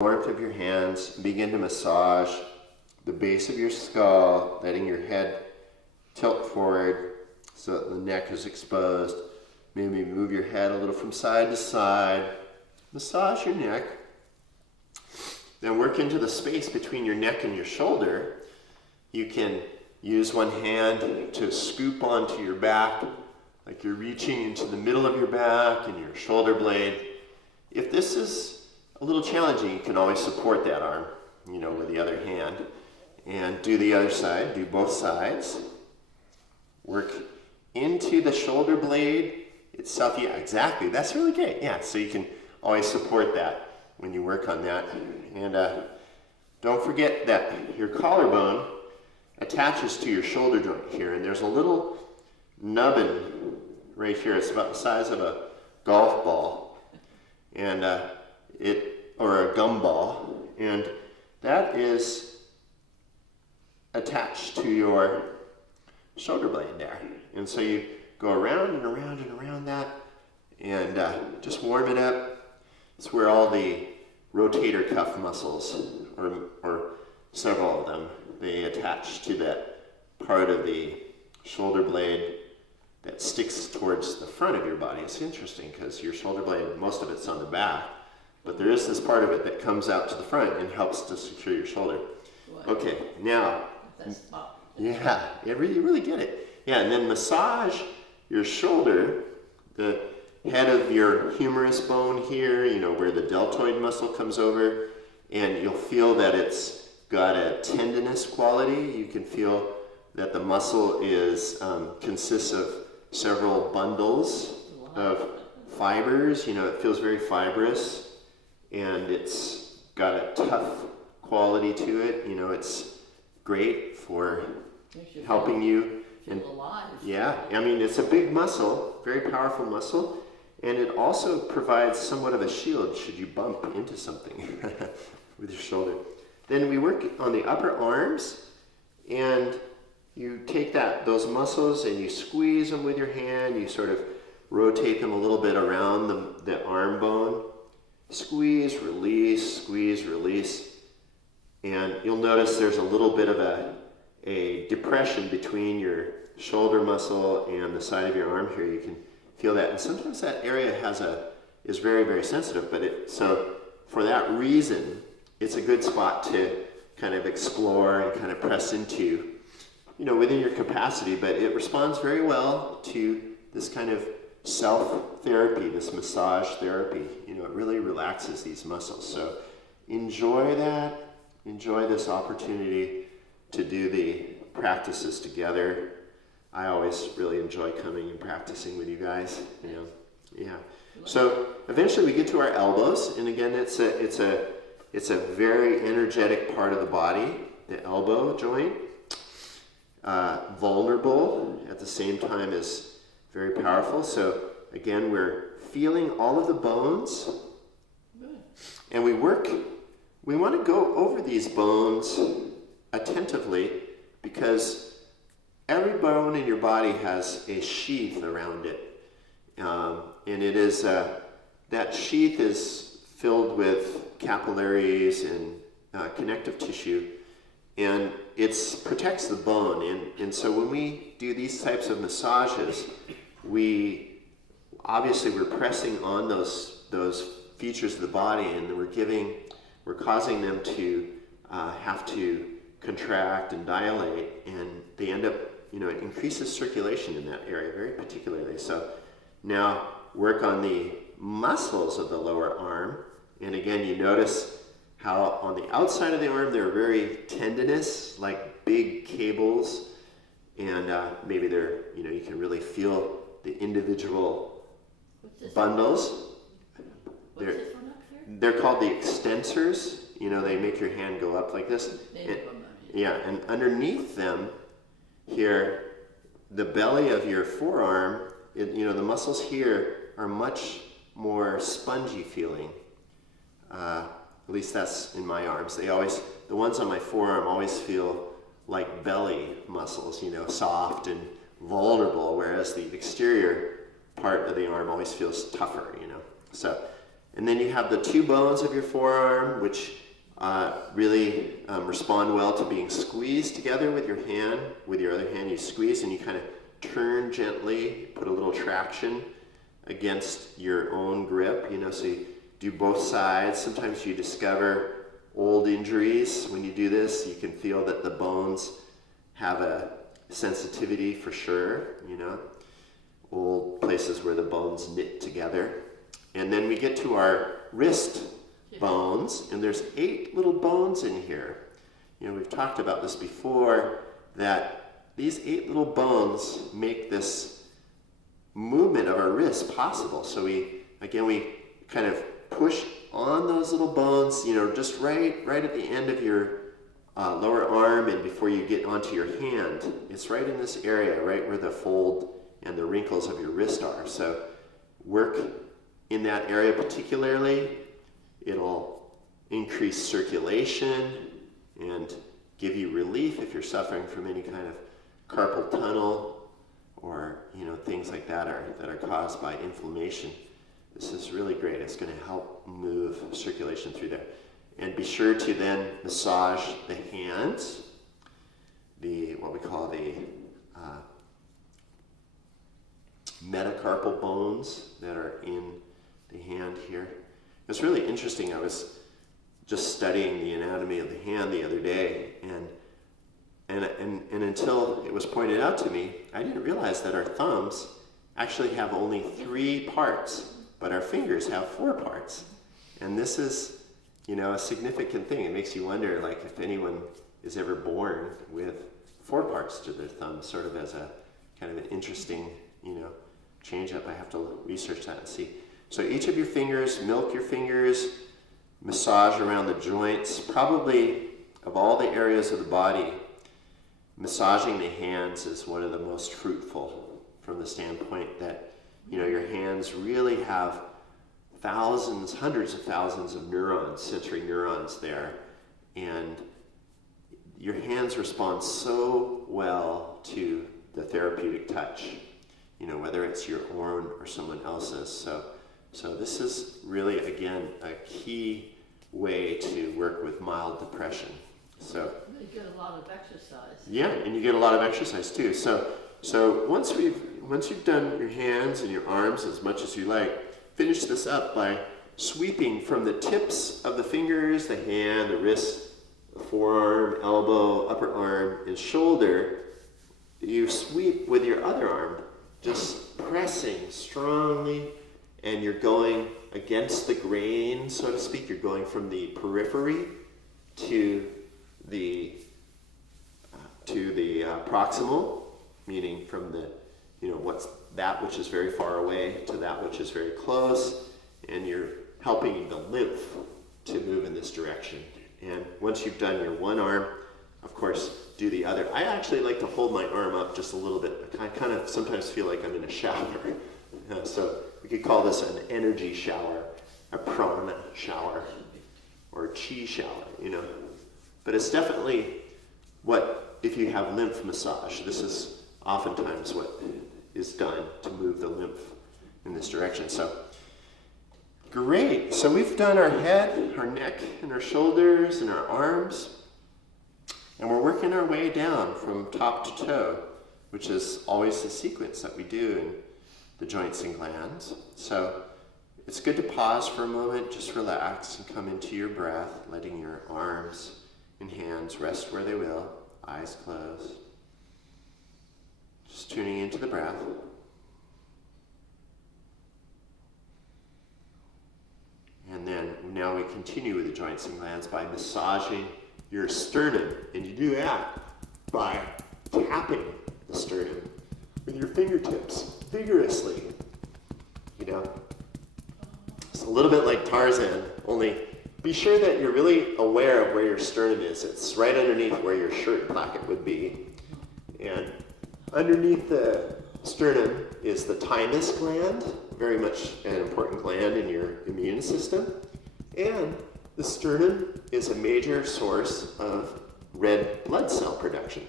Warmth of your hands, begin to massage the base of your skull, letting your head tilt forward so that the neck is exposed. Maybe move your head a little from side to side. Massage your neck. Then work into the space between your neck and your shoulder. You can use one hand to scoop onto your back, like you're reaching into the middle of your back and your shoulder blade. If this is a little challenging, you can always support that arm, with the other hand. And do the other side, do both sides. Work into the shoulder blade itself. Yeah, exactly, that's really great. Yeah, so you can always support that when you work on that. And don't forget that your collarbone attaches to your shoulder joint here, and there's a little nubbin right here. It's about the size of a golf ball. And or a gumball, and that is attached to your shoulder blade there. And so you go around and around and around that, and just warm it up. It's where all the rotator cuff muscles, or several of them, they attach to that part of the shoulder blade that sticks towards the front of your body. It's interesting because your shoulder blade, most of it's on the back, but there is this part of it that comes out to the front and helps to secure your shoulder. Okay, now, yeah, you really get it. Yeah, and then massage your shoulder, the head of your humerus bone here, where the deltoid muscle comes over, and you'll feel that it's got a tendinous quality. You can feel that the muscle consists of several bundles of fibers. It feels very fibrous. And it's got a tough quality to it. It's great for helping you. And alive. Yeah, it's a big muscle, very powerful muscle, and it also provides somewhat of a shield should you bump into something with your shoulder. Then we work on the upper arms, and you take those muscles and you squeeze them with your hand. You sort of rotate them a little bit around the arm bone. Squeeze, release, and you'll notice there's a little bit of a depression between your shoulder muscle and the side of your arm here. You can feel that, and sometimes that area is very, very sensitive. So for that reason, it's a good spot to kind of explore and kind of press into, within your capacity. But it responds very well to this kind of self-therapy, this massage therapy. It really relaxes these muscles. So enjoy that. Enjoy this opportunity to do the practices together. I always really enjoy coming and practicing with you guys. Yeah. So eventually we get to our elbows, and again, it's a very energetic part of the body, the elbow joint. Vulnerable at the same time as very powerful. So again, we're feeling all of the bones, and we want to go over these bones attentively, because every bone in your body has a sheath around it, and it is that sheath is filled with capillaries and connective tissue, and it protects the bone. And so when we do these types of massages, we're pressing on those features of the body, and we're causing them to have to contract and dilate, and they end up, it increases circulation in that area very particularly. So now work on the muscles of the lower arm, and again, you notice how on the outside of the arm they're very tendinous, like big cables, and maybe they're, you can really feel the individual bundles. They're called the extensors. They make your hand go up like this. And underneath them here, the belly of your forearm, the muscles here are much more spongy feeling. At least that's in my arms. The ones on my forearm always feel like belly muscles, soft and vulnerable, whereas the exterior part of the arm always feels tougher, So And then you have the two bones of your forearm, which really respond well to being squeezed together with your hand. With your other hand, you squeeze and you kind of turn gently, put a little traction against your own grip, so you do both sides. Sometimes you discover old injuries. When you do this, you can feel that the bones have a sensitivity for sure, old places where the bones knit together. And then we get to our wrist bones, and there's 8 little bones in here. We've talked about this before, that these 8 little bones make this movement of our wrist possible. So we kind of push on those little bones, just right at the end of your lower arm and before you get onto your hand. It's right in this area, right where the fold and the wrinkles of your wrist are. So work in that area particularly. It'll increase circulation and give you relief if you're suffering from any kind of carpal tunnel or things like that are caused by inflammation. This is really great. It's going to help move circulation through there. And be sure to then massage the hands, what we call the metacarpal bones that are in the hand here. It's really interesting. I was just studying the anatomy of the hand the other day, and until it was pointed out to me, I didn't realize that our thumbs actually have only 3 parts, but our fingers have 4 parts. And this is, a significant thing. It makes you wonder, if anyone is ever born with 4 parts to their thumb, sort of as a kind of an interesting, change up. I have to research that and see. So each of your fingers, milk your fingers, massage around the joints. Probably of all the areas of the body, massaging the hands is one of the most fruitful, from the standpoint that, your hands really have thousands, hundreds of thousands of neurons, sensory neurons there, and your hands respond so well to the therapeutic touch, whether it's your own or someone else's. So this is really, again, a key way to work with mild depression. So you get a lot of exercise. Yeah, and you get a lot of exercise too. So once you've done your hands and your arms as much as you like, finish this up by sweeping from the tips of the fingers, the hand, the wrist, the forearm, elbow, upper arm, and shoulder. You sweep with your other arm, just pressing strongly, and you're going against the grain, so to speak. You're going from the periphery to the proximal, meaning from the, what's that which is very far away to that which is very close, and you're helping the lymph to move in this direction. And once you've done your one arm, of course, do the other. I actually like to hold my arm up just a little bit. I kind of sometimes feel like I'm in a shower. So we could call this an energy shower, a prana shower, or a chi shower, But it's definitely if you have lymph massage, this is oftentimes what is done to move the lymph in this direction. So, great. So we've done our head, our neck, and our shoulders, and our arms. And we're working our way down from top to toe, which is always the sequence that we do in the joints and glands. So it's good to pause for a moment, just relax and come into your breath, letting your arms and hands rest where they will, eyes closed. Just tuning into the breath. And then now we continue with the joints and glands by massaging your sternum. And you do that by tapping the sternum with your fingertips vigorously. It's a little bit like Tarzan, only be sure that you're really aware of where your sternum is. It's right underneath where your shirt pocket would be. And underneath the sternum is the thymus gland, very much an important gland in your immune system. And the sternum is a major source of red blood cell production.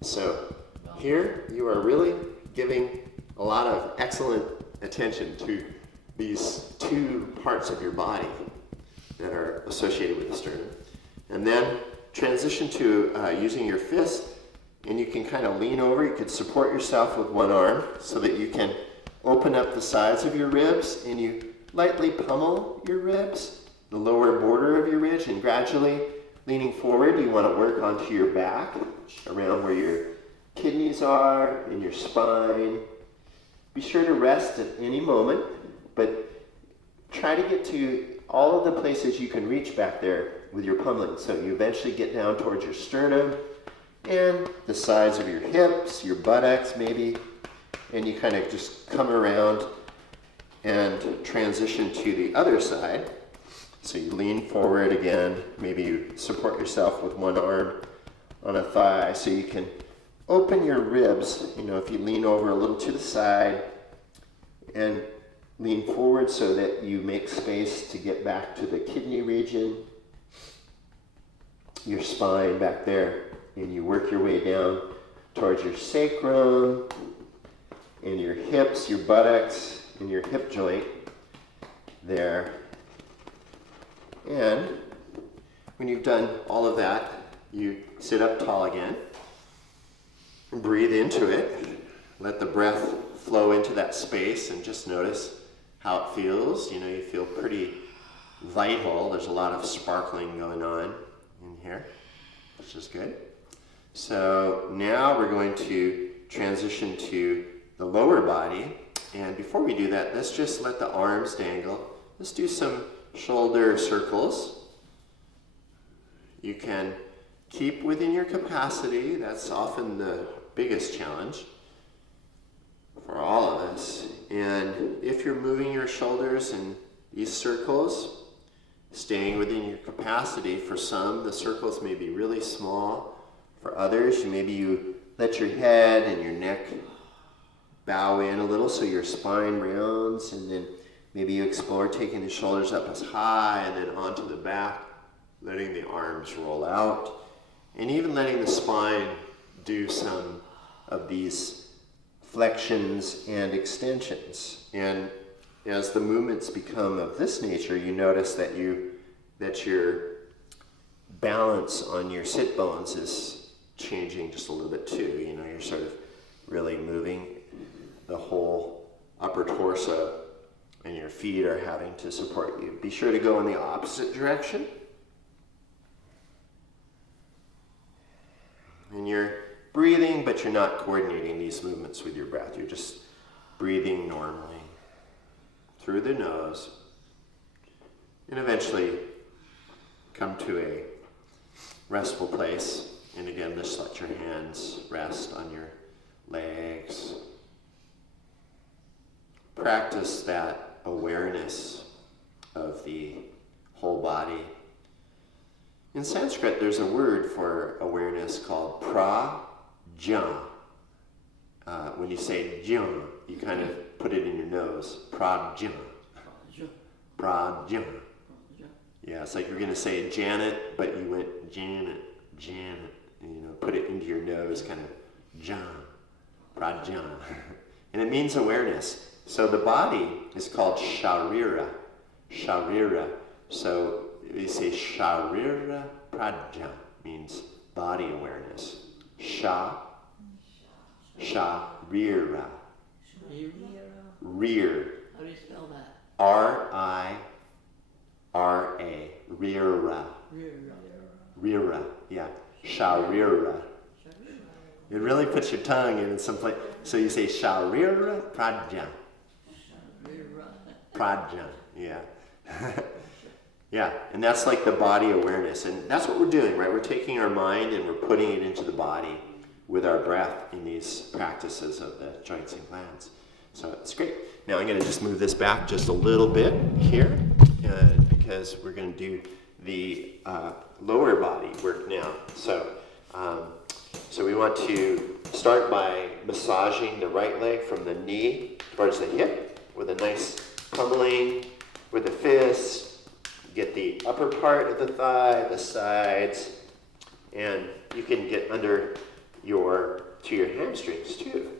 So here you are really giving a lot of excellent attention to these two parts of your body that are associated with the sternum. And then transition to using your fist, and you can kind of lean over. You could support yourself with one arm so that you can open up the sides of your ribs, and you lightly pummel your ribs, the lower border of your ribs, and gradually leaning forward, you want to work onto your back, around where your kidneys are, in your spine. Be sure to rest at any moment, but try to get to all of the places you can reach back there with your pummeling. So you eventually get down towards your sternum and the sides of your hips, your buttocks maybe, and you kind of just come around and transition to the other side. So you lean forward again, maybe you support yourself with one arm on a thigh so you can open your ribs. If you lean over a little to the side and lean forward so that you make space to get back to the kidney region, your spine back there, and you work your way down towards your sacrum and your hips, your buttocks, and your hip joint there. And when you've done all of that, you sit up tall again and breathe into it. Let the breath flow into that space and just notice how it feels. You feel pretty vital. There's a lot of sparkling going on in here, which is good. So now we're going to transition to the lower body. And before we do that, let's just let the arms dangle. Let's do some shoulder circles. You can keep within your capacity. That's often the biggest challenge for all of us. And if you're moving your shoulders in these circles, staying within your capacity, for some, the circles may be really small. For others, maybe you let your head and your neck bow in a little so your spine rounds, and then maybe you explore taking the shoulders up as high and then onto the back, letting the arms roll out, and even letting the spine do some of these flexions and extensions. And as the movements become of this nature, you notice that your balance on your sit bones is changing just a little bit too. You're sort of really moving the whole upper torso, and your feet are having to support you. Be sure to go in the opposite direction. And you're breathing, but you're not coordinating these movements with your breath. You're just breathing normally through the nose, and eventually come to a restful place. And again, just let your hands rest on your legs. Practice that awareness of the whole body. In Sanskrit, there's a word for awareness called prajñā. When you say jñā, you kind of put it in your nose. Prajñā. Prajñā. Yeah, it's like you're going to say Janet, but you went Janet. And, put it into your nose, kind of jñā. Prajñā. And it means awareness. So the body is called Śarīra. Śarīra. So we say Śarīra Prajñā, means body awareness. Śarīra. Rear. How do you spell that? R-I-R-A. Rira. Rira. Yeah. Śarīra. It really puts your tongue in some place. So you say Śarīra Prajñā. Prajñā. Yeah. Yeah, and that's like the body awareness. And that's what we're doing, right? We're taking our mind and we're putting it into the body with our breath in these practices of the joints and glands. So it's great. Now I'm going to just move this back just a little bit here because we're going to do the lower body work now. So we want to start by massaging the right leg from the knee towards the hip with a nice pummeling with the fist. Get the upper part of the thigh, the sides, and you can get under to your hamstrings too.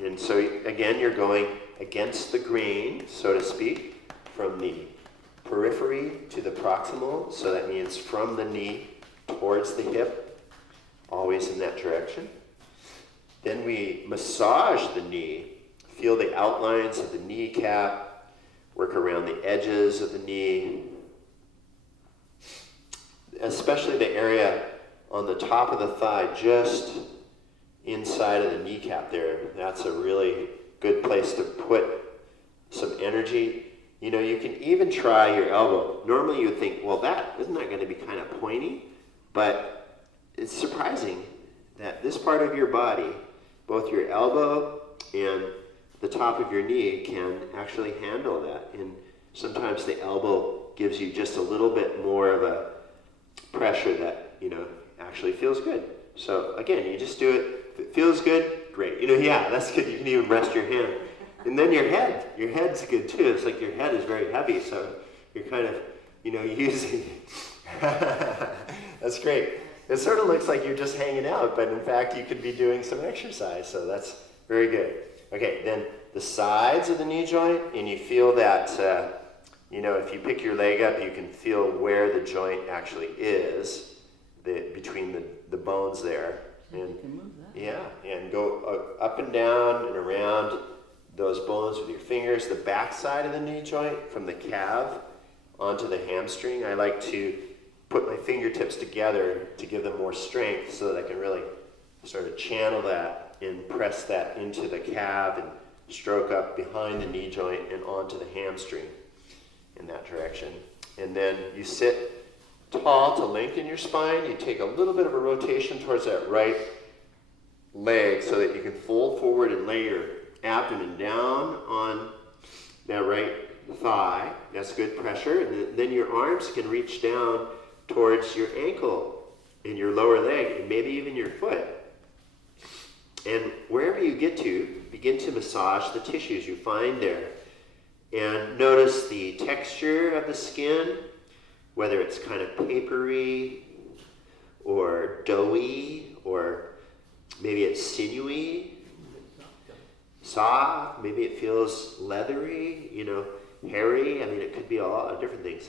And so again, you're going against the grain, so to speak. from the periphery to the proximal, so that means from the knee towards the hip, always in that direction. Then we massage the knee, feel the outlines of the kneecap, work around the edges of the knee, especially the area on the top of the thigh, just inside of the kneecap there. That's a really good place to put some energy. You know, you can even try your elbow. Normally you would think, well, isn't that going to be kind of pointy? But it's surprising that this part of your body, both your elbow and the top of your knee, can actually handle that. And sometimes the elbow gives you just a little bit more of a pressure that, you know, actually feels good. So again, you just do it. If it feels good, great. You know, yeah, that's good. You can even rest your hand. And then your head's good too. It's like your head is very heavy, so you're kind of, you know, using, that's great. It sort of looks like you're just hanging out, but in fact you could be doing some exercise, so that's very good. Okay, then the sides of the knee joint, and you feel that, you know, if you pick your leg up, you can feel where the joint actually is, between the bones there. And You can move that. yeah, and go up and down and around those bones with your fingers. The back side of the knee joint, from the calf onto the hamstring, I like to put my fingertips together to give them more strength so that I can really sort of channel that and press that into the calf and stroke up behind the knee joint and onto the hamstring in that direction. And then you sit tall to lengthen your spine. You take a little bit of a rotation towards that right leg so that you can fold forward and lay your abdomen down on that right thigh. That's good pressure. And then your arms can reach down towards your ankle and your lower leg and maybe even your foot. And wherever you get to, begin to massage the tissues you find there. And notice the texture of the skin, whether it's kind of papery or doughy, or maybe it's sinewy, soft, maybe it feels leathery, you know, hairy. I mean, it could be a lot of different things.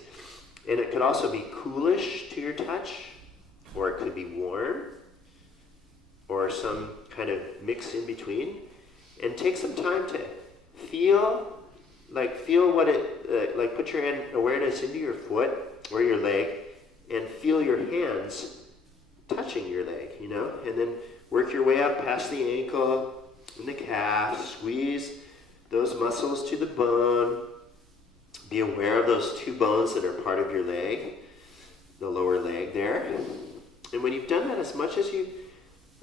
And it could also be coolish to your touch, or it could be warm, or some kind of mix in between. And take some time to feel what it, like put your awareness into your foot or your leg and feel your hands touching your leg, you know, and then work your way up past the ankle and the calf, squeeze those muscles to the bone. Be aware of those two bones that are part of your leg, the lower leg there. And when you've done that as much as you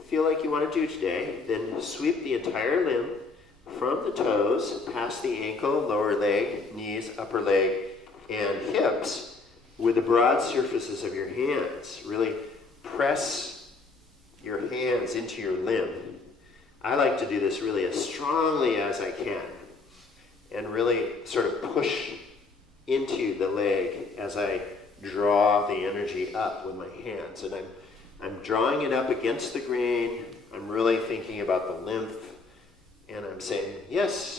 feel like you want to do today, then sweep the entire limb from the toes, past the ankle, lower leg, knees, upper leg, and hips with the broad surfaces of your hands. Really press your hands into your limb. I like to do this really as strongly as I can and really sort of push into the leg as I draw the energy up with my hands. And I'm drawing it up against the grain. I'm really thinking about the lymph. And I'm saying, yes,